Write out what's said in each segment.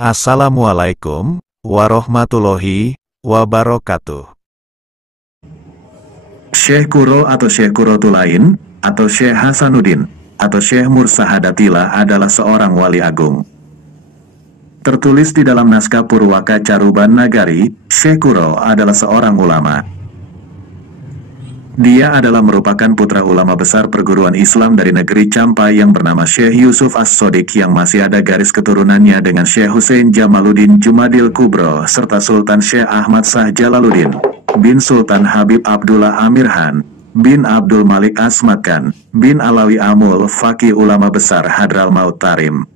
Assalamualaikum warahmatullahi wabarakatuh. Syekh Kuro atau Syekh Kurotulain, atau Syekh Hasanuddin, atau Syekh Mursahadatillah adalah seorang wali agung. Tertulis di dalam naskah Purwaka Caruban Nagari, Syekh Kuro adalah seorang ulama. Dia adalah merupakan putra ulama besar perguruan Islam dari negeri Campa yang bernama Syekh Yusuf As-Sodik yang masih ada garis keturunannya dengan Syekh Hussein Jamaluddin Jumadil Kubro serta Sultan Syekh Ahmad Shah Jalaluddin bin Sultan Habib Abdullah Amir Han bin Abdul Malik Asmad Khan bin Alawi Amul Faqih ulama besar Hadramaut Tarim.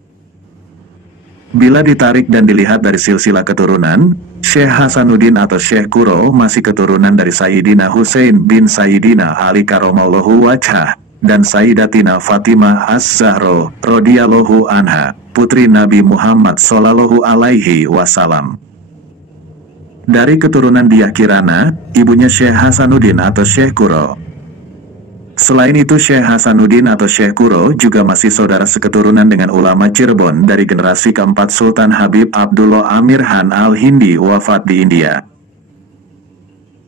Bila ditarik dan dilihat dari silsilah keturunan, Syekh Hasanuddin atau Syekh Kuro masih keturunan dari Sayyidina Husain bin Sayyidina Ali Karomallahu Wajhah dan Sayyidatina Fatimah Az-Zahra radhiyallahu anha, putri Nabi Muhammad sallallahu alaihi wasallam. Dari keturunan Dyah Kirana, ibunya Syekh Hasanuddin atau Syekh Kuro. Selain itu Syekh Hasanuddin atau Syekh Kuro juga masih saudara seketurunan dengan ulama Cirebon dari generasi keempat Sultan Habib Abdullah Amir Han Al-Hindi wafat di India.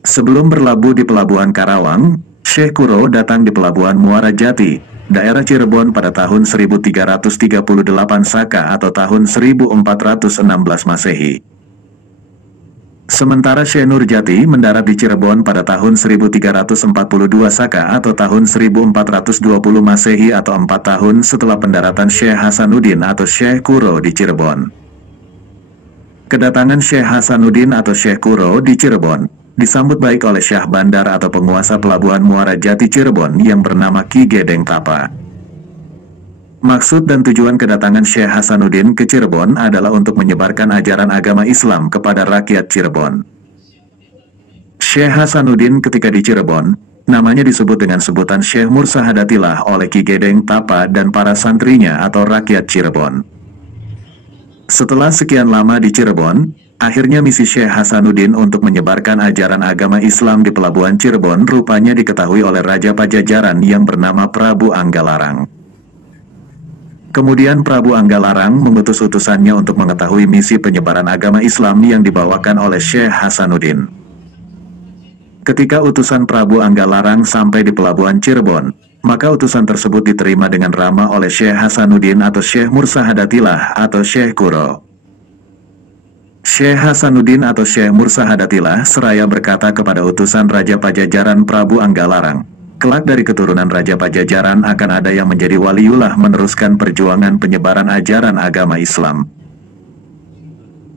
Sebelum berlabuh di Pelabuhan Karawang, Syekh Kuro datang di Pelabuhan Muara Jati, daerah Cirebon pada tahun 1338 Saka atau tahun 1416 Masehi. Sementara Syekh Nurjati mendarat di Cirebon pada tahun 1342 Saka atau tahun 1420 Masehi atau 4 tahun setelah pendaratan Syekh Hasanuddin atau Syekh Kuro di Cirebon. Kedatangan Syekh Hasanuddin atau Syekh Kuro di Cirebon disambut baik oleh Syah Bandar atau penguasa Pelabuhan Muara Jati Cirebon yang bernama Ki Gedeng Tapa. Maksud dan tujuan kedatangan Syekh Hasanuddin ke Cirebon adalah untuk menyebarkan ajaran agama Islam kepada rakyat Cirebon. Syekh Hasanuddin ketika di Cirebon, namanya disebut dengan sebutan Syekh Mursahadatillah oleh Ki Gedeng Tapa dan para santrinya atau rakyat Cirebon. Setelah sekian lama di Cirebon, akhirnya misi Syekh Hasanuddin untuk menyebarkan ajaran agama Islam di Pelabuhan Cirebon rupanya diketahui oleh Raja Pajajaran yang bernama Prabu Anggalarang. Kemudian Prabu Anggalarang mengutus utusannya untuk mengetahui misi penyebaran agama Islam yang dibawakan oleh Syekh Hasanuddin. Ketika utusan Prabu Anggalarang sampai di Pelabuhan Cirebon, maka utusan tersebut diterima dengan ramah oleh Syekh Hasanuddin atau Syekh Mursahadatillah atau Syekh Kuro. Syekh Hasanuddin atau Syekh Mursahadatillah seraya berkata kepada utusan Raja Pajajaran Prabu Anggalarang, kelak dari keturunan Raja Pajajaran akan ada yang menjadi waliullah meneruskan perjuangan penyebaran ajaran agama Islam.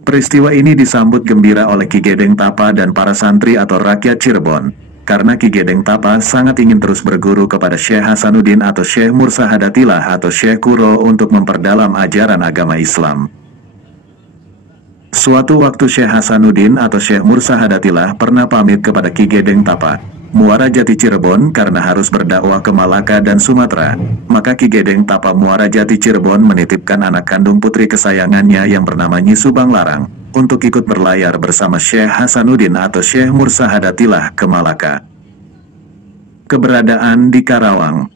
Peristiwa ini disambut gembira oleh Ki Gedeng Tapa dan para santri atau rakyat Cirebon, karena Ki Gedeng Tapa sangat ingin terus berguru kepada Syekh Hasanuddin atau Syekh Mursahadatillah atau Syekh Kuro untuk memperdalam ajaran agama Islam. Suatu waktu Syekh Hasanuddin atau Syekh Mursahadatillah pernah pamit kepada Ki Gedeng Tapa, Muara Jati Cirebon karena harus berdakwah ke Malaka dan Sumatera, maka Ki Gedeng Tapa Muara Jati Cirebon menitipkan anak kandung putri kesayangannya yang bernama Nyi Subang Larang, untuk ikut berlayar bersama Syekh Hasanuddin atau Syekh Mursahadatillah ke Malaka. Keberadaan di Karawang.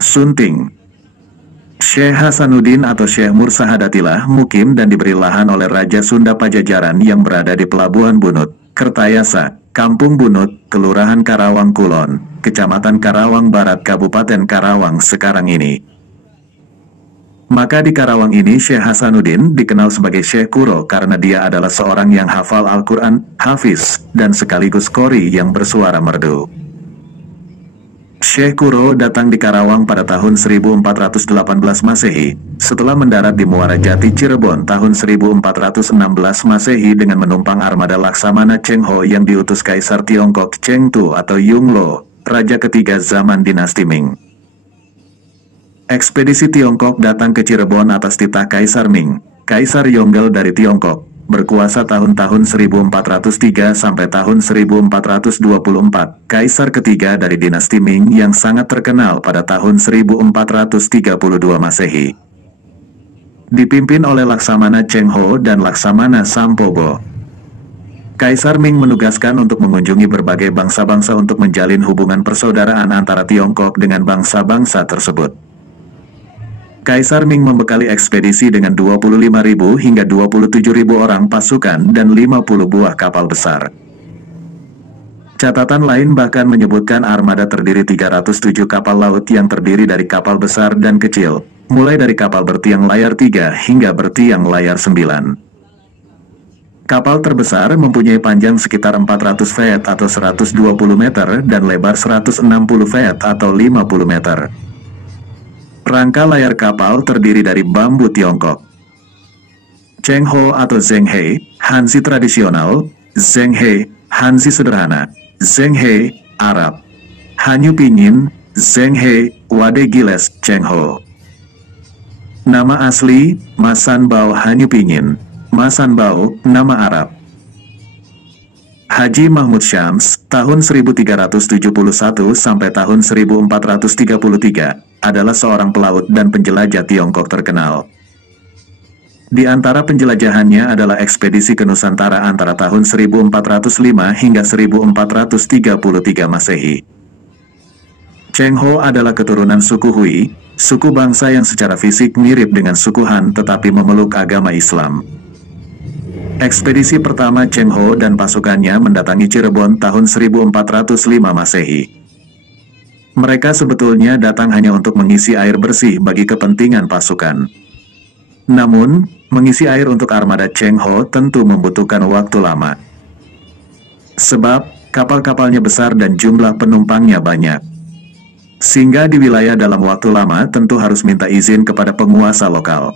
Sunting. Syekh Hasanuddin atau Syekh Mursahadatillah mukim dan diberi lahan oleh Raja Sunda Pajajaran yang berada di Pelabuhan Bunut, Kertayasa, Kampung Bunut, Kelurahan Karawang Kulon, Kecamatan Karawang Barat, Kabupaten Karawang sekarang ini. Maka di Karawang ini Syekh Hasanuddin dikenal sebagai Syekh Kuro karena dia adalah seorang yang hafal Al-Quran, hafiz, dan sekaligus qori yang bersuara merdu. Syekh Kuro datang di Karawang pada tahun 1418 Masehi, setelah mendarat di Muara Jati Cirebon tahun 1416 Masehi dengan menumpang armada Laksamana Cheng Ho yang diutus Kaisar Tiongkok Cheng Tu atau Yung Lo, raja ketiga zaman dinasti Ming. Ekspedisi Tiongkok datang ke Cirebon atas titah Kaisar Ming, Kaisar Yonggel dari Tiongkok, berkuasa tahun-tahun 1403 sampai tahun 1424, Kaisar ketiga dari dinasti Ming yang sangat terkenal pada tahun 1432 Masehi. Dipimpin oleh Laksamana Cheng Ho dan Laksamana Sampobo. Kaisar Ming menugaskan untuk mengunjungi berbagai bangsa-bangsa untuk menjalin hubungan persaudaraan antara Tiongkok dengan bangsa-bangsa tersebut. Kaisar Ming membekali ekspedisi dengan 25.000 hingga 27.000 orang pasukan dan 50 buah kapal besar. Catatan lain bahkan menyebutkan armada terdiri 307 kapal laut yang terdiri dari kapal besar dan kecil, mulai dari kapal bertiang layar 3 hingga bertiang layar 9. Kapal terbesar mempunyai panjang sekitar 400 feet atau 120 meter dan lebar 160 feet atau 50 meter. Rangka layar kapal terdiri dari bambu Tiongkok. Cheng Ho atau Zheng He, Hanzi tradisional, Zheng He, Hanzi sederhana, Zheng He, Arab. Hanyu Pinyin, Zheng He, Wade Giles, Cheng Ho. Nama asli, Masan Bao Hanyu Pinyin. Masan Bao, nama Arab. Haji Mahmud Syams, tahun 1371 sampai tahun 1433, adalah seorang pelaut dan penjelajah Tiongkok terkenal. Di antara penjelajahannya adalah ekspedisi ke Nusantara antara tahun 1405 hingga 1433 Masehi. Cheng Ho adalah keturunan suku Hui, suku bangsa yang secara fisik mirip dengan suku Han tetapi memeluk agama Islam. Ekspedisi pertama Cheng Ho dan pasukannya mendatangi Cirebon tahun 1405 Masehi. Mereka sebetulnya datang hanya untuk mengisi air bersih bagi kepentingan pasukan. Namun, mengisi air untuk armada Cheng Ho tentu membutuhkan waktu lama. Sebab, kapal-kapalnya besar dan jumlah penumpangnya banyak. Singgah di wilayah dalam waktu lama tentu harus minta izin kepada penguasa lokal.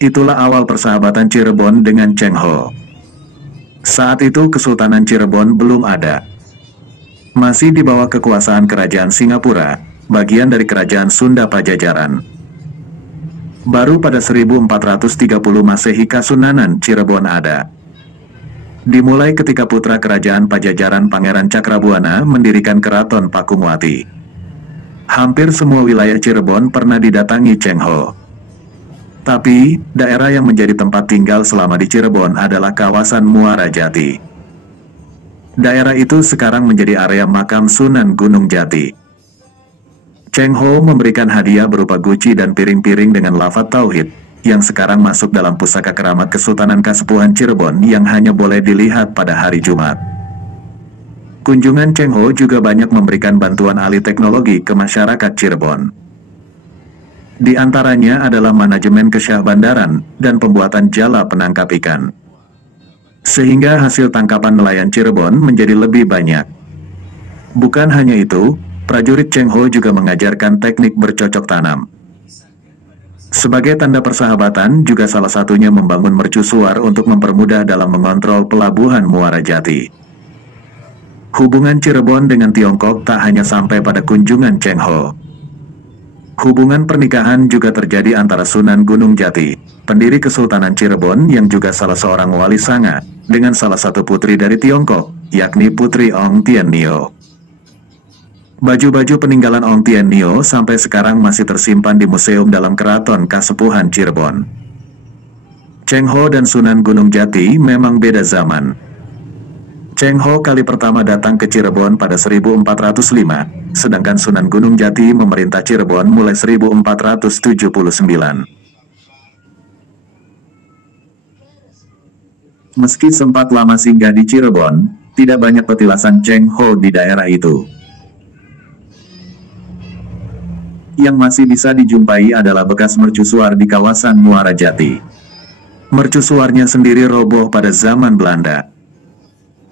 Itulah awal persahabatan Cirebon dengan Cheng Ho. Saat itu Kesultanan Cirebon belum ada. Masih di bawah kekuasaan Kerajaan Singapura, bagian dari Kerajaan Sunda Pajajaran. Baru pada 1430 Masehi Kasunanan Cirebon ada. Dimulai ketika putra Kerajaan Pajajaran Pangeran Cakrabuana mendirikan Keraton Pakumwati. Hampir semua wilayah Cirebon pernah didatangi Cheng Ho. Tapi, daerah yang menjadi tempat tinggal selama di Cirebon adalah kawasan Muara Jati. Daerah itu sekarang menjadi area makam Sunan Gunung Jati. Cheng Ho memberikan hadiah berupa guci dan piring-piring dengan lafaz tauhid, yang sekarang masuk dalam pusaka keramat Kesultanan Kasepuhan Cirebon yang hanya boleh dilihat pada hari Jumat. Kunjungan Cheng Ho juga banyak memberikan bantuan ahli teknologi ke masyarakat Cirebon. Di antaranya adalah manajemen kesyahbandaran dan pembuatan jala penangkap ikan. Sehingga hasil tangkapan nelayan Cirebon menjadi lebih banyak. Bukan hanya itu, prajurit Cheng Ho juga mengajarkan teknik bercocok tanam. Sebagai tanda persahabatan juga salah satunya membangun mercusuar untuk mempermudah dalam mengontrol pelabuhan Muara Jati. Hubungan Cirebon dengan Tiongkok tak hanya sampai pada kunjungan Cheng Ho. Hubungan pernikahan juga terjadi antara Sunan Gunung Jati, pendiri Kesultanan Cirebon yang juga salah seorang wali sanga, dengan salah satu putri dari Tiongkok, yakni Putri Ong Tien Nio. Baju-baju peninggalan Ong Tien Nio sampai sekarang masih tersimpan di museum dalam Keraton Kasepuhan Cirebon. Cheng Ho dan Sunan Gunung Jati memang beda zaman. Cheng Ho kali pertama datang ke Cirebon pada 1405, sedangkan Sunan Gunung Jati memerintah Cirebon mulai 1479. Meski sempat lama singgah di Cirebon, tidak banyak petilasan Cheng Ho di daerah itu. Yang masih bisa dijumpai adalah bekas mercusuar di kawasan Muara Jati. Mercusuarnya sendiri roboh pada zaman Belanda.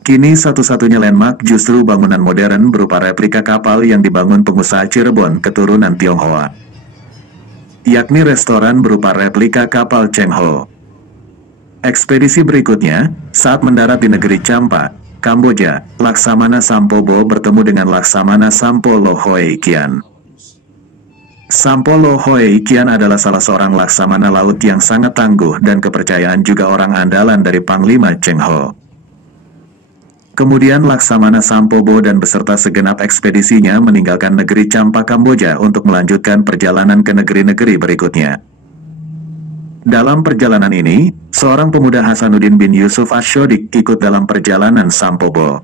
Kini satu-satunya landmark justru bangunan modern berupa replika kapal yang dibangun pengusaha Cirebon keturunan Tionghoa. Yakni restoran berupa replika kapal Cheng Ho. Ekspedisi berikutnya, saat mendarat di negeri Champa, Kamboja, Laksamana Sampobo bertemu dengan Laksamana Sampo Lo Hoi Kian. Sampo Lo Hoi Kian adalah salah seorang laksamana laut yang sangat tangguh dan kepercayaan juga orang andalan dari Panglima Cheng Ho. Kemudian Laksamana Sampobo dan beserta segenap ekspedisinya meninggalkan negeri Champa Kamboja untuk melanjutkan perjalanan ke negeri-negeri berikutnya. Dalam perjalanan ini, seorang pemuda Hasanuddin bin Yusuf Asy-Syadik ikut dalam perjalanan Sampobo.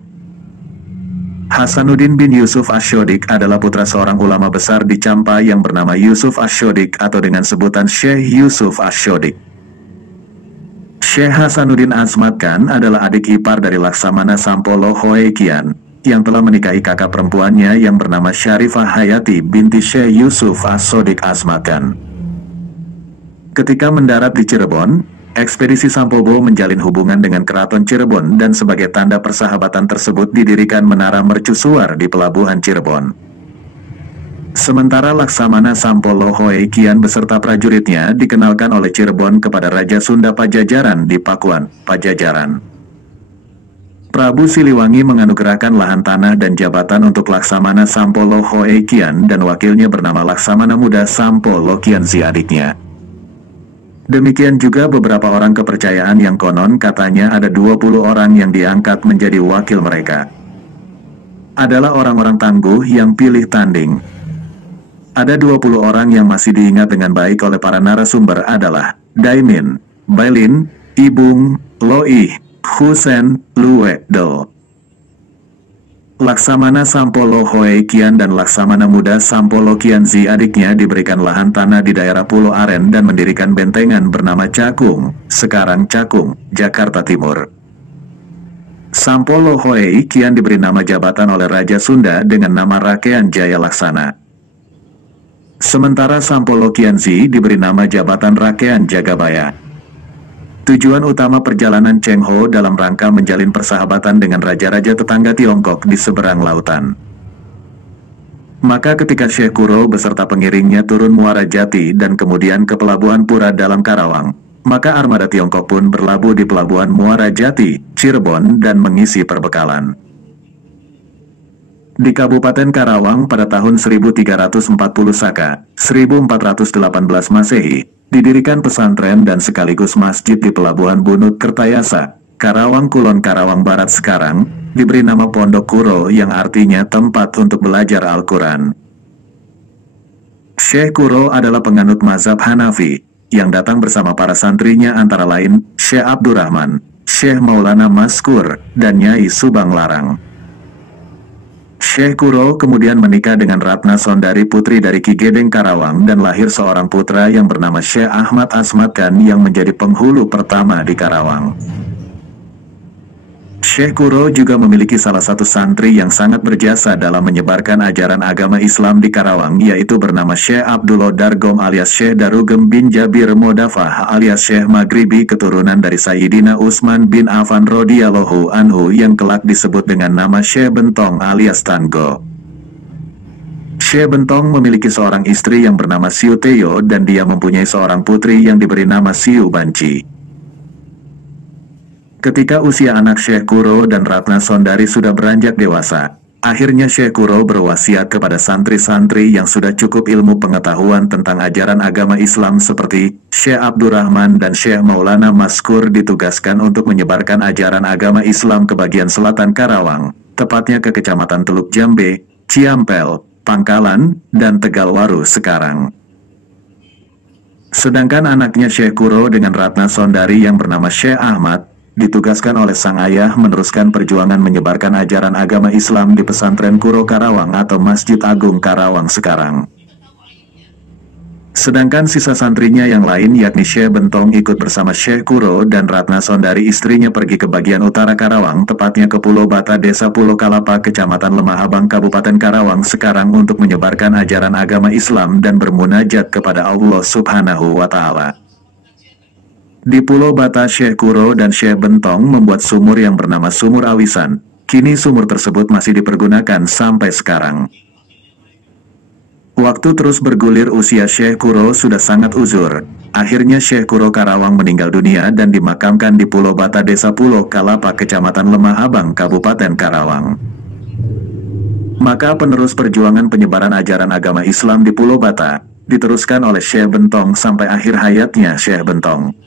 Hasanuddin bin Yusuf Asy-Syadik adalah putra seorang ulama besar di Champa yang bernama Yusuf Asy-Syadik atau dengan sebutan Syekh Yusuf Asy-Syadik. Syekh Hasanuddin Azmat Khan adalah adik ipar dari Laksamana Sampolo Hoekian, yang telah menikahi kakak perempuannya yang bernama Syarifah Hayati binti Syekh Yusuf As-Syadik Azmat Khan. Ketika mendarat di Cirebon, ekspedisi Sampobo menjalin hubungan dengan Keraton Cirebon dan sebagai tanda persahabatan tersebut didirikan Menara Mercusuar di Pelabuhan Cirebon. Sementara Laksamana Sampolo Hoekian beserta prajuritnya dikenalkan oleh Cirebon kepada Raja Sunda Pajajaran di Pakuan, Pajajaran. Prabu Siliwangi menganugerahkan lahan tanah dan jabatan untuk Laksamana Sampolo Hoekian dan wakilnya bernama Laksamana Muda Sampolo Kianzi adiknya. Demikian juga beberapa orang kepercayaan yang konon katanya ada 20 orang yang diangkat menjadi wakil mereka. Adalah orang-orang tangguh yang pilih tanding. Ada 20 orang yang masih diingat dengan baik oleh para narasumber adalah Daimin, Bailin, Ibung, Loih, Husen, Lue, Do. Laksamana Sampolo Hoekian dan Laksamana Muda Sampolo Kianzi adiknya diberikan lahan tanah di daerah Pulau Aren dan mendirikan bentengan bernama Cakung, sekarang Cakung, Jakarta Timur. Sampolo Hoekian diberi nama jabatan oleh Raja Sunda dengan nama Rakean Jaya Laksana. Sementara Sampolo Kianzi diberi nama jabatan Rakean Jagabaya. Tujuan utama perjalanan Cheng Ho dalam rangka menjalin persahabatan dengan raja-raja tetangga Tiongkok di seberang lautan. Maka ketika Syekh Kuro beserta pengiringnya turun Muara Jati dan kemudian ke Pelabuhan Pura dalam Karawang, maka armada Tiongkok pun berlabuh di Pelabuhan Muara Jati, Cirebon dan mengisi perbekalan. Di Kabupaten Karawang pada tahun 1340 Saka, 1418 Masehi, didirikan pesantren dan sekaligus masjid di Pelabuhan Bunut Kertayasa, Karawang Kulon Karawang Barat sekarang, diberi nama Pondok Kuro yang artinya tempat untuk belajar Al-Quran. Syekh Kuro adalah penganut mazhab Hanafi, yang datang bersama para santrinya antara lain Syekh Abdurrahman, Syekh Maulana Maskur, dan Nyai Subang Larang. Syekh Kuro kemudian menikah dengan Ratna Sondari putri dari Ki Gedeng Karawang dan lahir seorang putra yang bernama Syekh Ahmad Azmat Khan yang menjadi penghulu pertama di Karawang. Syekh Kuro juga memiliki salah satu santri yang sangat berjasa dalam menyebarkan ajaran agama Islam di Karawang, yaitu bernama Syekh Abdullah Dargom alias Syekh Darugem bin Jabir Modafah alias Syekh Maghribi, keturunan dari Sayyidina Utsman bin Affan radhiyallahu anhu yang kelak disebut dengan nama Syekh Bentong alias Tanggo. Syekh Bentong memiliki seorang istri yang bernama Siu Teo dan dia mempunyai seorang putri yang diberi nama Siu Banci. Ketika usia anak Syekh Kuro dan Ratna Sondari sudah beranjak dewasa, akhirnya Syekh Kuro berwasiat kepada santri-santri yang sudah cukup ilmu pengetahuan tentang ajaran agama Islam seperti Syekh Abdurrahman dan Syekh Maulana Maskur ditugaskan untuk menyebarkan ajaran agama Islam ke bagian selatan Karawang, tepatnya ke Kecamatan Teluk Jambe, Ciampel, Pangkalan, dan Tegalwaru sekarang. Sedangkan anaknya Syekh Kuro dengan Ratna Sondari yang bernama Syekh Ahmad, ditugaskan oleh sang ayah meneruskan perjuangan menyebarkan ajaran agama Islam di pesantren Kuro Karawang atau Masjid Agung Karawang sekarang. Sedangkan sisa santrinya yang lain yakni Syekh Bentong ikut bersama Syekh Kuro dan Ratna Sondari istrinya pergi ke bagian utara Karawang, tepatnya ke Pulau Bata Desa Pulau Kalapa Kecamatan Lemah Abang Kabupaten Karawang sekarang untuk menyebarkan ajaran agama Islam dan bermunajat kepada Allah Subhanahu wa Ta'ala. Di Pulau Bata, Syekh Kuro dan Syekh Bentong membuat sumur yang bernama Sumur Awisan. Kini sumur tersebut masih dipergunakan sampai sekarang. Waktu terus bergulir, usia Syekh Kuro sudah sangat uzur. Akhirnya Syekh Kuro Karawang meninggal dunia dan dimakamkan di Pulau Bata Desa Pulau Kalapa Kecamatan Lemah Abang Kabupaten Karawang. Maka penerus perjuangan penyebaran ajaran agama Islam di Pulau Bata diteruskan oleh Syekh Bentong sampai akhir hayatnya Syekh Bentong.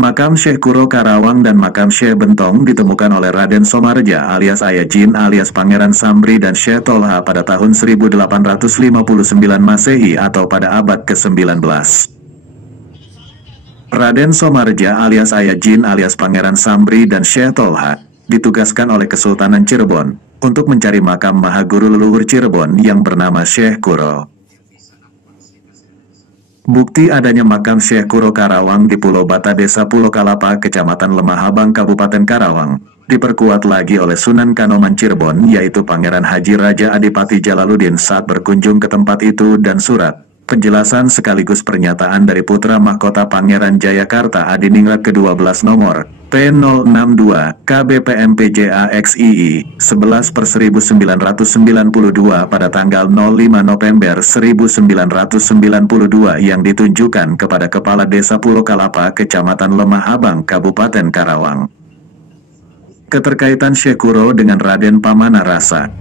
Makam Syekh Kuro Karawang dan makam Syekh Bentong ditemukan oleh Raden Somarja alias Ayah Jin alias Pangeran Samri dan Syekh Tolha pada tahun 1859 Masehi atau pada abad ke-19. Raden Somarja alias Ayah Jin alias Pangeran Samri dan Syekh Tolha ditugaskan oleh Kesultanan Cirebon untuk mencari makam Maha Guru leluhur Cirebon yang bernama Syekh Kuro. Bukti adanya makam Syekh Kuro Karawang di Pulau Bata Desa Pulau Kalapa, Kecamatan Lemah Abang, Kabupaten Karawang, diperkuat lagi oleh Sunan Kanoman Cirebon, yaitu Pangeran Haji Raja Adipati Jalaluddin saat berkunjung ke tempat itu, dan surat penjelasan sekaligus pernyataan dari putra mahkota Pangeran Jayakarta Adiningrat ke-12 nomor P062 KBPMPJAXII 11/1992 pada tanggal 05 November 1992 yang ditunjukkan kepada Kepala Desa Pulau Kalapa, Kecamatan Lemah Abang, Kabupaten Karawang. Keterkaitan Syekh Kuro dengan Raden Pamana Rasa.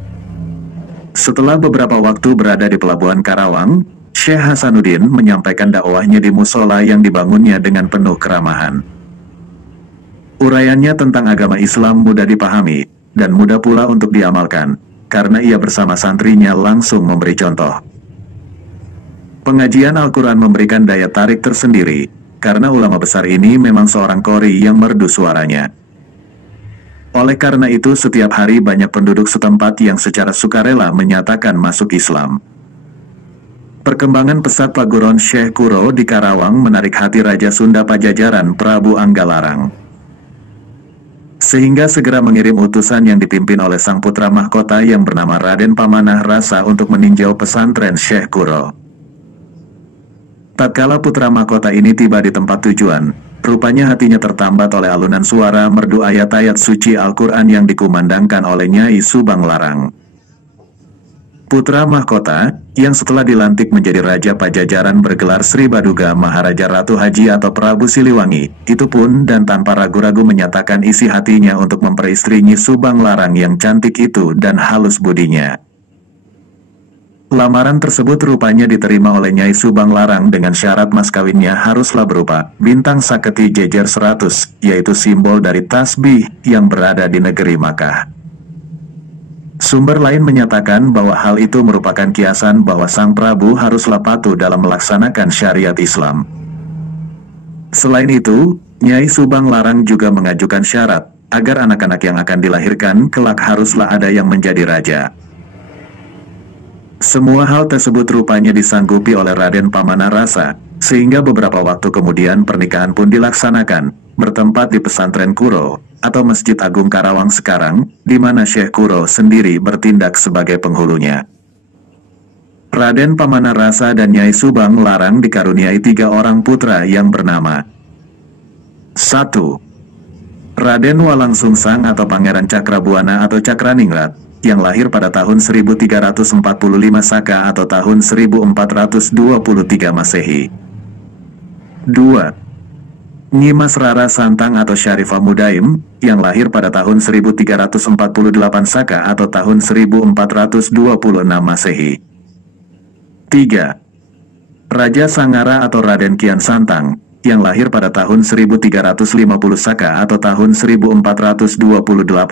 Setelah beberapa waktu berada di Pelabuhan Karawang, Syekh Hasanuddin menyampaikan dakwahnya di musola yang dibangunnya dengan penuh keramahan. Uraiannya tentang agama Islam mudah dipahami, dan mudah pula untuk diamalkan, karena ia bersama santrinya langsung memberi contoh. Pengajian Al-Quran memberikan daya tarik tersendiri, karena ulama besar ini memang seorang qori yang merdu suaranya. Oleh karena itu setiap hari banyak penduduk setempat yang secara sukarela menyatakan masuk Islam. Perkembangan pesat Paguron Syekh Kuro di Karawang menarik hati Raja Sunda Pajajaran Prabu Anggalarang, sehingga segera mengirim utusan yang dipimpin oleh sang putra mahkota yang bernama Raden Pamanah Rasa untuk meninjau pesantren Syekh Kuro. Tatkala putra mahkota ini tiba di tempat tujuan, rupanya hatinya tertambat oleh alunan suara merdu ayat-ayat suci Al-Quran yang dikumandangkan oleh Nyai Subang Larang. Putra mahkota, yang setelah dilantik menjadi Raja Pajajaran bergelar Sri Baduga Maharaja Ratu Haji atau Prabu Siliwangi, itu pun dan tanpa ragu-ragu menyatakan isi hatinya untuk memperistri Nyi Subang Larang yang cantik itu dan halus budinya. Lamaran tersebut rupanya diterima oleh Nyai Subang Larang dengan syarat mas kawinnya haruslah berupa bintang saketi jejer 100, yaitu simbol dari tasbih yang berada di negeri Makkah. Sumber lain menyatakan bahwa hal itu merupakan kiasan bahwa sang Prabu haruslah patuh dalam melaksanakan syariat Islam. Selain itu, Nyai Subang Larang juga mengajukan syarat agar anak-anak yang akan dilahirkan kelak haruslah ada yang menjadi raja. Semua hal tersebut rupanya disanggupi oleh Raden Pamana Rasa, sehingga beberapa waktu kemudian pernikahan pun dilaksanakan, bertempat di pesantren Kuro, atau Masjid Agung Karawang sekarang, di mana Syekh Kuro sendiri bertindak sebagai penghulunya. Raden Pamana Rasa dan Nyai Subang Larang dikaruniai 3 orang putra yang bernama 1. Raden Walang Sungsang atau Pangeran Cakrabuana atau Cakraningrat, yang lahir pada tahun 1345 Saka atau tahun 1423 Masehi. 2. Nyimas Rara Santang atau Syarifah Mudaim, yang lahir pada tahun 1348 Saka atau tahun 1426 Masehi. 3. Raja Sangara atau Raden Kian Santang, yang lahir pada tahun 1350 Saka atau tahun 1428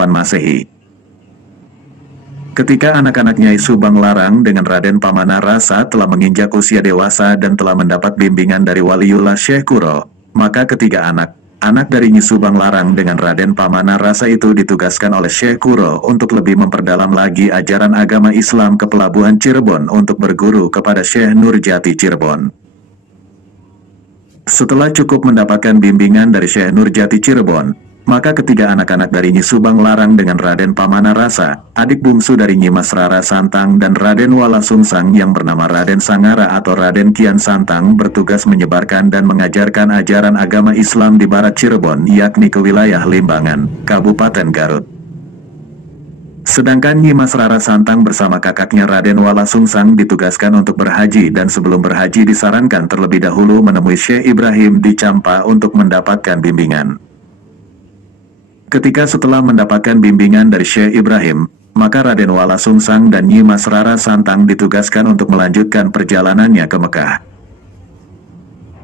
Masehi. Ketika anak-anak Nyai Subang Larang dengan Raden Pamana Rasa telah menginjak usia dewasa dan telah mendapat bimbingan dari Waliullah Syekh Kuro, maka ketiga anak dari Nyi Subang Larang dengan Raden Pamana Rasa itu ditugaskan oleh Syekh Kuro untuk lebih memperdalam lagi ajaran agama Islam ke Pelabuhan Cirebon untuk berguru kepada Syekh Nurjati Cirebon. Setelah cukup mendapatkan bimbingan dari Syekh Nurjati Cirebon, maka ketiga anak-anak dari Nyi Subang Larang dengan Raden Pamana Rasa, adik bungsu dari Nyimas Rara Santang dan Raden Wala Sungsang yang bernama Raden Sangara atau Raden Kian Santang bertugas menyebarkan dan mengajarkan ajaran agama Islam di barat Cirebon, yakni ke wilayah Limbangan, Kabupaten Garut. Sedangkan Nyimas Rara Santang bersama kakaknya Raden Wala Sungsang ditugaskan untuk berhaji dan sebelum berhaji disarankan terlebih dahulu menemui Syekh Ibrahim di Campa untuk mendapatkan bimbingan. Ketika setelah mendapatkan bimbingan dari Syekh Ibrahim, maka Raden Wala Sungsang dan Nyimas Rara Santang ditugaskan untuk melanjutkan perjalanannya ke Mekah.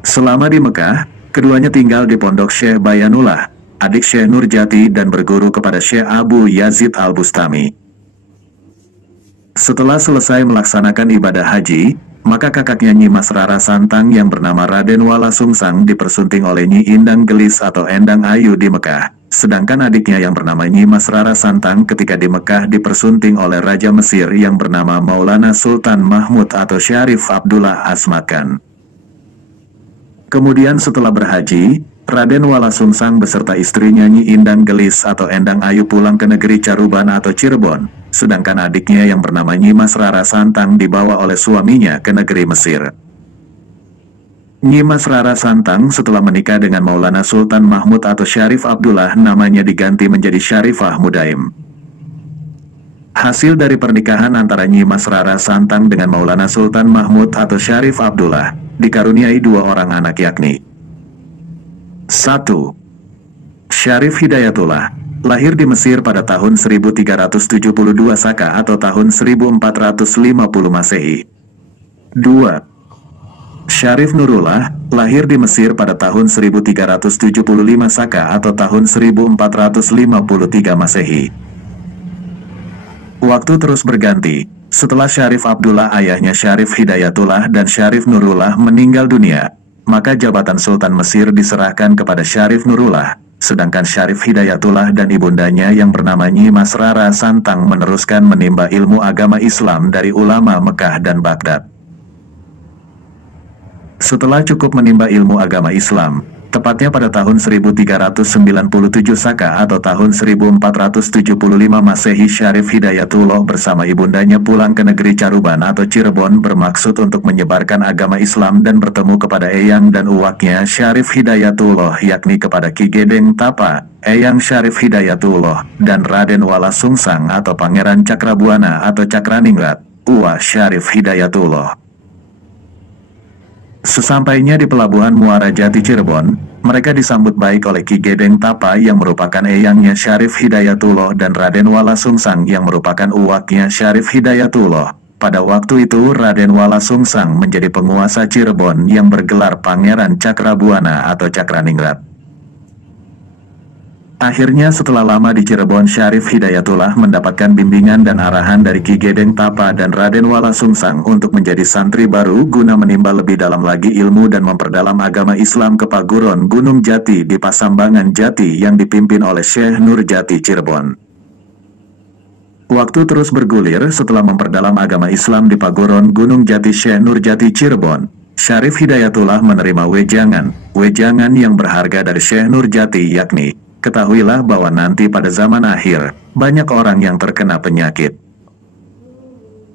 Selama di Mekah, keduanya tinggal di pondok Syekh Bayanullah, adik Syekh Nurjati dan berguru kepada Syekh Abu Yazid Al-Bustami. Setelah selesai melaksanakan ibadah haji, maka kakaknya Nyimas Rara Santang yang bernama Raden Wala Sungsang dipersunting oleh Nyi Indang Gelis atau Endang Ayu di Mekah, sedangkan adiknya yang bernama Nyimas Rara Santang ketika di Mekah dipersunting oleh Raja Mesir yang bernama Maulana Sultan Mahmud atau Syarif Abdullah Asmakan. Kemudian setelah berhaji, Raden Wala Sungsang beserta istrinya Nyi Indang Gelis atau Endang Ayu pulang ke negeri Caruban atau Cirebon, sedangkan adiknya yang bernama Nyimas Rara Santang dibawa oleh suaminya ke negeri Mesir. Nyimas Rara Santang setelah menikah dengan Maulana Sultan Mahmud atau Syarif Abdullah namanya diganti menjadi Syarifah Mudaim. Hasil dari pernikahan antara Nyimas Rara Santang dengan Maulana Sultan Mahmud atau Syarif Abdullah dikaruniai dua orang anak yakni 1. Syarif Hidayatullah, lahir di Mesir pada tahun 1372 Saka atau tahun 1450 Masehi. 2. Syarif Nurullah, lahir di Mesir pada tahun 1375 Saka atau tahun 1453 Masehi. Waktu terus berganti, setelah Syarif Abdullah ayahnya Syarif Hidayatullah dan Syarif Nurullah meninggal dunia, maka jabatan Sultan Mesir diserahkan kepada Syarif Nurullah, sedangkan Syarif Hidayatullah dan ibundanya yang bernama Nyimas Rara Santang meneruskan menimba ilmu agama Islam dari ulama Mekah dan Baghdad. Setelah cukup menimba ilmu agama Islam, tepatnya pada tahun 1397 Saka atau tahun 1475 Masehi, Syarif Hidayatullah bersama ibundanya pulang ke negeri Caruban atau Cirebon bermaksud untuk menyebarkan agama Islam dan bertemu kepada eyang dan uwaknya Syarif Hidayatullah yakni kepada Ki Gedeng Tapa, eyang Syarif Hidayatullah, dan Raden Wala Sungsang atau Pangeran Cakrabuana atau Cakraningrat, uwa Syarif Hidayatullah. Sesampainya di pelabuhan Muara Jati Cirebon, mereka disambut baik oleh Ki Gedeng Tapa yang merupakan eyangnya Syarif Hidayatullah dan Raden Wala Sungsang yang merupakan uwaknya Syarif Hidayatullah. Pada waktu itu Raden Wala Sungsang menjadi penguasa Cirebon yang bergelar Pangeran Cakrabuana atau Cakraningrat. Akhirnya setelah lama di Cirebon, Syarif Hidayatullah mendapatkan bimbingan dan arahan dari Ki Gedeng Tapa dan Raden Wala Sungsang untuk menjadi santri baru guna menimba lebih dalam lagi ilmu dan memperdalam agama Islam ke Paguron Gunung Jati di Pasambangan Jati yang dipimpin oleh Syekh Nurjati Cirebon. Waktu terus bergulir setelah memperdalam agama Islam di Paguron Gunung Jati Syekh Nurjati Cirebon. Syarif Hidayatullah menerima wejangan yang berharga dari Syekh Nurjati yakni, ketahuilah bahwa nanti pada zaman akhir, banyak orang yang terkena penyakit.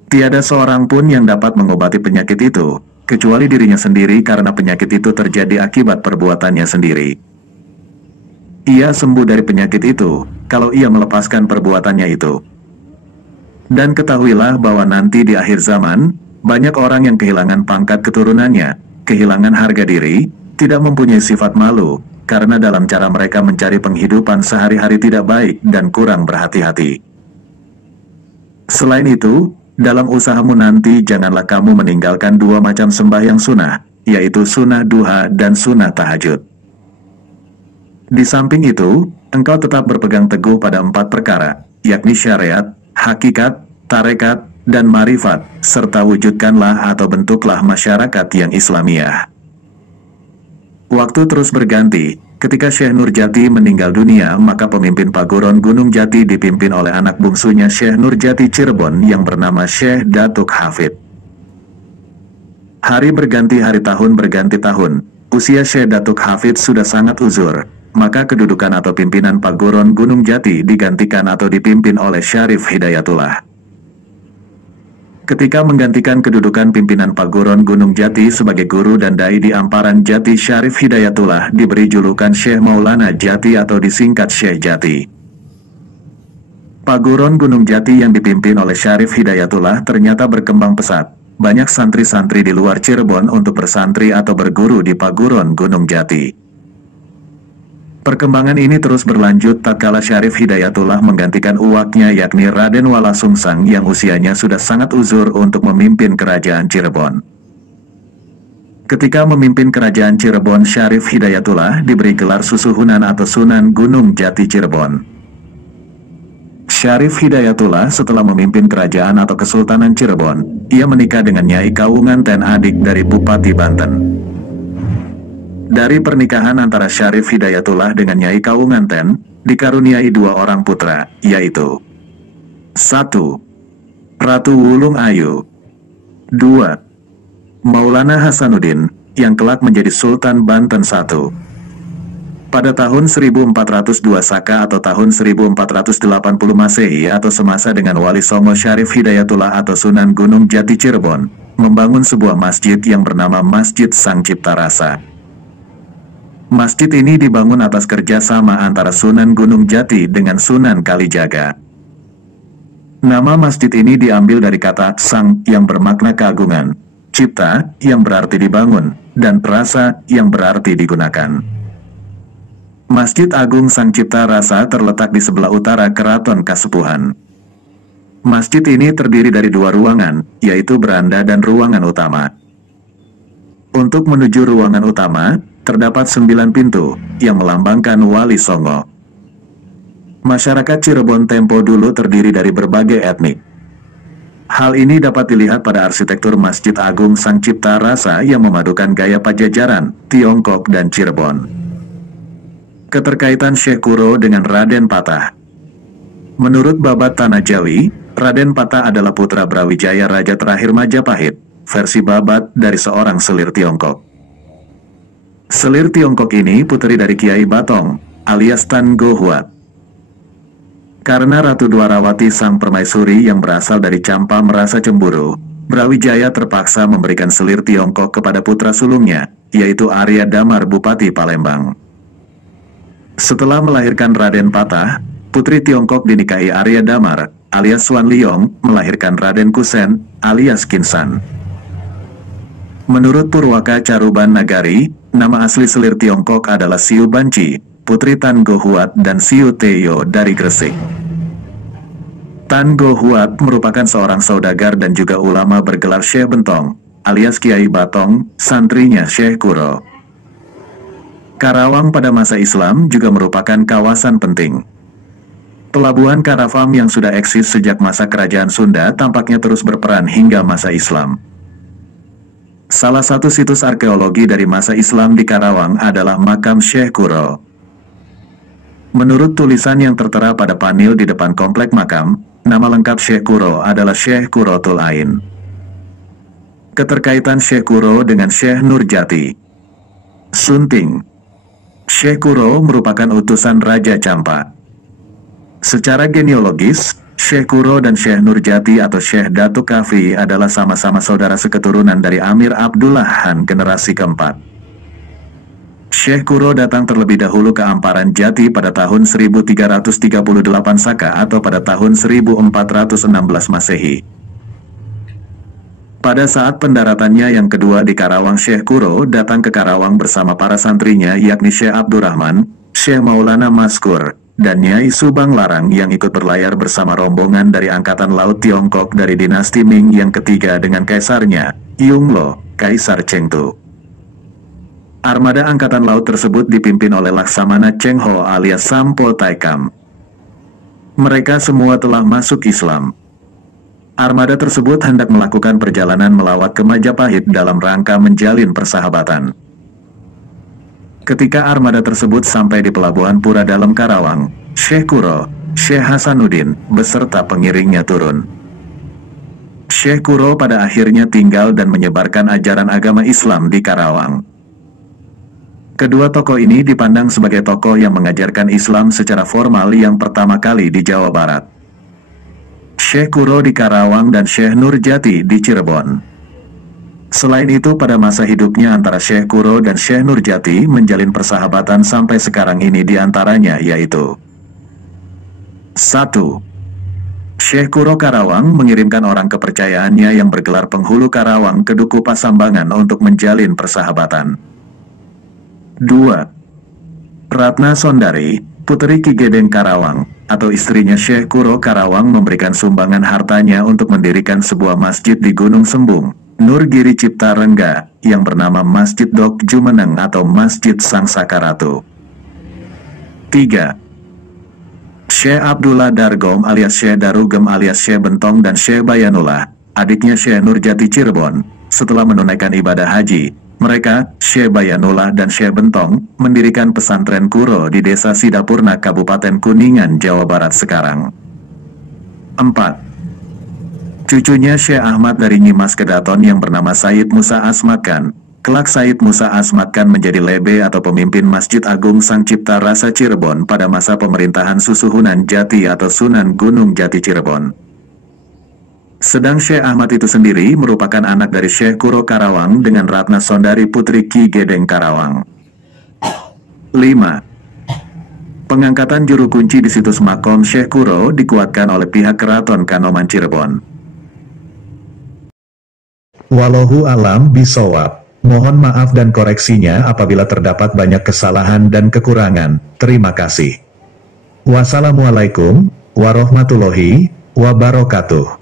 Tiada seorang pun yang dapat mengobati penyakit itu, kecuali dirinya sendiri karena penyakit itu terjadi akibat perbuatannya sendiri. Ia sembuh dari penyakit itu, kalau ia melepaskan perbuatannya itu. Dan ketahuilah bahwa nanti di akhir zaman, banyak orang yang kehilangan pangkat keturunannya, kehilangan harga diri, tidak mempunyai sifat malu, karena dalam cara mereka mencari penghidupan sehari-hari tidak baik dan kurang berhati-hati. Selain itu, dalam usahamu nanti janganlah kamu meninggalkan dua macam sembahyang sunnah, yaitu sunnah duha dan sunnah tahajud. Di samping itu, engkau tetap berpegang teguh pada 4 perkara, yakni syariat, hakikat, tarekat, dan marifat, serta wujudkanlah atau bentuklah masyarakat yang Islamiyah. Waktu terus berganti, ketika Syekh Nurjati meninggal dunia maka pemimpin Paguron Gunung Jati dipimpin oleh anak bungsunya Syekh Nurjati Cirebon yang bernama Syekh Datuk Hafid. Hari berganti hari, tahun berganti tahun, usia Syekh Datuk Hafid sudah sangat uzur, maka kedudukan atau pimpinan Paguron Gunung Jati digantikan atau dipimpin oleh Syarif Hidayatullah. Ketika menggantikan kedudukan pimpinan Paguron Gunung Jati sebagai guru dan dai di Amparan Jati, Syarif Hidayatullah diberi julukan Syekh Maulana Jati atau disingkat Syekh Jati. Paguron Gunung Jati yang dipimpin oleh Syarif Hidayatullah ternyata berkembang pesat. Banyak santri-santri di luar Cirebon untuk bersantri atau berguru di Paguron Gunung Jati. Perkembangan ini terus berlanjut tatkala Syarif Hidayatullah menggantikan uwaknya yakni Raden Wala Sungsang yang usianya sudah sangat uzur untuk memimpin kerajaan Cirebon. Ketika memimpin kerajaan Cirebon, Syarif Hidayatullah diberi gelar Susuhunan atau Sunan Gunung Jati Cirebon. Syarif Hidayatullah setelah memimpin kerajaan atau Kesultanan Cirebon, ia menikah dengan Nyai Kawunganten, adik dari Bupati Banten. Dari pernikahan antara Syarif Hidayatullah dengan Nyai Kawunganten, dikaruniai 2 orang putra, yaitu 1. Ratu Wulung Ayu. 2. Maulana Hasanuddin, yang kelak menjadi Sultan Banten I. Pada tahun 1402 Saka atau tahun 1480 Masehi atau semasa dengan Wali Songo Syarif Hidayatullah atau Sunan Gunung Jati Cirebon, membangun sebuah masjid yang bernama Masjid Sang Cipta Rasa. Masjid ini dibangun atas kerjasama antara Sunan Gunung Jati dengan Sunan Kalijaga. Nama masjid ini diambil dari kata sang yang bermakna keagungan, cipta yang berarti dibangun, dan rasa yang berarti digunakan. Masjid Agung Sang Cipta Rasa terletak di sebelah utara Keraton Kasepuhan. Masjid ini terdiri dari 2 ruangan, yaitu beranda dan ruangan utama. Untuk menuju ruangan utama, terdapat 9 pintu, yang melambangkan Wali Songo. Masyarakat Cirebon tempo dulu terdiri dari berbagai etnik. Hal ini dapat dilihat pada arsitektur Masjid Agung Sang Cipta Rasa yang memadukan gaya Pajajaran, Tiongkok dan Cirebon. Keterkaitan Syekh Kuro dengan Raden Patah. Menurut Babat Tanah Jawi, Raden Patah adalah putra Brawijaya Raja terakhir Majapahit, versi Babat dari seorang selir Tiongkok. Selir Tiongkok ini putri dari Kiai Batong, alias Tan Go Huat. Karena Ratu Dwarawati sang permaisuri yang berasal dari Campa merasa cemburu, Brawijaya terpaksa memberikan selir Tiongkok kepada putra sulungnya, yaitu Arya Damar Bupati Palembang. Setelah melahirkan Raden Patah, putri Tiongkok dinikahi Arya Damar, alias Wan Liong, melahirkan Raden Kusen, alias Kinsan. Menurut Purwaka Caruban Nagari, nama asli selir Tiongkok adalah Siu Banci, putri Tan Go Huat dan Siu Teyo dari Gresik. Tan Go Huat merupakan seorang saudagar dan juga ulama bergelar Syekh Bentong, alias Kiai Batong, santrinya Syekh Kuro. Karawang pada masa Islam juga merupakan kawasan penting. Pelabuhan Karafam yang sudah eksis sejak masa Kerajaan Sunda tampaknya terus berperan hingga masa Islam. Salah satu situs arkeologi dari masa Islam di Karawang adalah makam Syekh Kuro. Menurut tulisan yang tertera pada panel di depan komplek makam, nama lengkap Syekh Kuro adalah Syekh Kurotul Ain. Keterkaitan Syekh Kuro dengan Syekh Nurjati. Sunting. Syekh Kuro merupakan utusan Raja Campa. Secara genealogis, Syekh Kuro dan Syekh Nurjati atau Syekh Datuk Kafi adalah sama-sama saudara seketurunan dari Amir Abdullah Han generasi keempat. Syekh Kuro datang terlebih dahulu ke Amparan Jati pada tahun 1338 Saka atau pada tahun 1416 Masehi. Pada saat pendaratannya yang kedua di Karawang, Syekh Kuro datang ke Karawang bersama para santrinya yakni Syekh Abdurrahman, Syekh Maulana Maskur, dan Nyai Subang Larang yang ikut berlayar bersama rombongan dari Angkatan Laut Tiongkok dari dinasti Ming yang ketiga dengan kaisarnya, Yunglo, Kaisar Chengtu. Armada Angkatan Laut tersebut dipimpin oleh Laksamana Cheng Ho alias Sampo Taikam. Mereka semua telah masuk Islam. Armada tersebut hendak melakukan perjalanan melawat ke Majapahit dalam rangka menjalin persahabatan. Ketika armada tersebut sampai di Pelabuhan Pura Dalam Karawang, Syekh Kuro, Syekh Hasanuddin, beserta pengiringnya turun. Syekh Kuro pada akhirnya tinggal dan menyebarkan ajaran agama Islam di Karawang. Kedua tokoh ini dipandang sebagai tokoh yang mengajarkan Islam secara formal yang pertama kali di Jawa Barat. Syekh Kuro di Karawang dan Syekh Nurjati di Cirebon. Selain itu pada masa hidupnya antara Syekh Kuro dan Syekh Nurjati menjalin persahabatan sampai sekarang ini diantaranya yaitu 1. Syekh Kuro Karawang mengirimkan orang kepercayaannya yang bergelar penghulu Karawang ke Duku Pasambangan untuk menjalin persahabatan. 2. Ratna Sondari, putri Ki Gedeng Karawang, atau istrinya Syekh Kuro Karawang memberikan sumbangan hartanya untuk mendirikan sebuah masjid di Gunung Sembung, Nurgiri Cipta Rengga, yang bernama Masjid Dok Jumeneng atau Masjid Sang Sakaratu. 3. Syekh Abdullah Dargom alias Syekh Darugem alias Syekh Bentong dan Syekh Bayanullah, adiknya Syekh Nurjati Cirebon, setelah menunaikan ibadah haji, Mereka, Syekh Bayanullah dan Syekh Bentong, mendirikan pesantren Kuro di Desa Sidapurna Kabupaten Kuningan, Jawa Barat sekarang. 4. Cucunya Syekh Ahmad dari Nyimas Kedaton yang bernama Said Musa Asmatkan. Kelak Said Musa Asmatkan menjadi lebe atau pemimpin Masjid Agung Sang Cipta Rasa Cirebon pada masa pemerintahan Susuhunan Jati atau Sunan Gunung Jati Cirebon. Sedang Syekh Ahmad itu sendiri merupakan anak dari Syekh Kuro Karawang dengan Ratna Sondari Putri Ki Gedeng Karawang. 5. Pengangkatan juru kunci di situs makom Syekh Kuro dikuatkan oleh pihak Keraton Kanoman Cirebon. Wallahu alam bisawab. Mohon maaf dan koreksinya apabila terdapat banyak kesalahan dan kekurangan. Terima kasih. Wassalamualaikum warahmatullahi wabarakatuh.